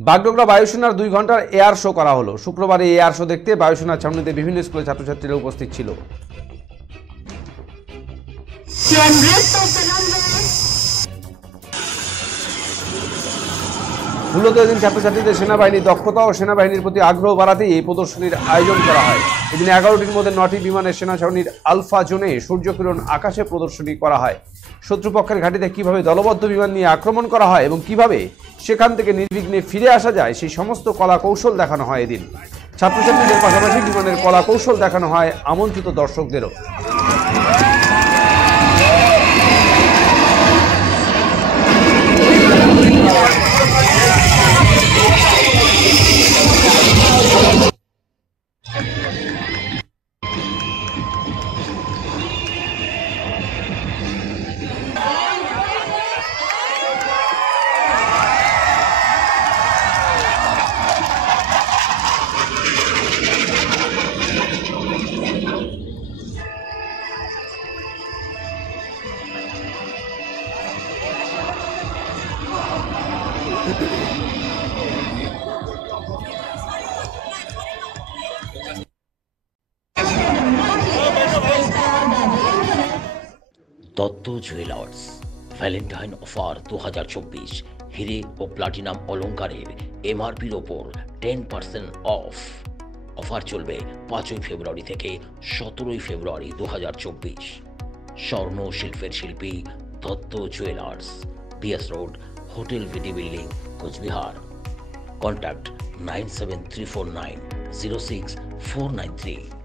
বাগডোগরা বায়ুসেনার 2 ঘন্টার air show করা হলো। শুক্রবার এই এয়ার শো দেখতে বায়ুসেনার ছাউনিতে বিভিন্ন স্কুলের ছাত্রছাত্রীরা উপস্থিত ছিল। মূলত এদিন ছাত্রছাত্রীদের সেনাবাহিনীর দক্ষতা ও সেনাবাহিনীর প্রতি আগ্রহ বাড়াতেই এই প্রদর্শনীর আয়োজন করা হয়। এদিন 11টির মধ্যে 9টি বিমানের সেনা ছাউনির আলফা জোনে সূর্যকিরণ আকাশে প্রদর্শনী করা হয়। শত্রুপক্ষের ঘাঁটিতে কিভাবে দলবদ্ধ বিমান নিয়ে আক্রমণ করা হয় এবং কিভাবে সেখান থেকে নির্বিঘ্নে ফিরে আসা যায় সেই সমস্ত কলা কৌশল দেখানো হয়। এদিন ছাত্রছাত্রীদের পাশাপাশি বিমানের কলা কৌশল দেখানো হয় আমন্ত্রিত দর্শকদেরও। দত্ত জুয়েলার্স ভ্যালেন্টাইন অফার 2024 হিরে ও প্লাটিনাম অলংকারের এমআরপির ওপর 10% অফ। অফার চলবে 5 ফেব্রুয়ারি থেকে 17 ফেব্রুয়ারি 2024। স্বর্ণ শিল্পের শিল্পী Dutta jewellers, BS road, hotel VT building, Coochbehar. Contact 97349 06493।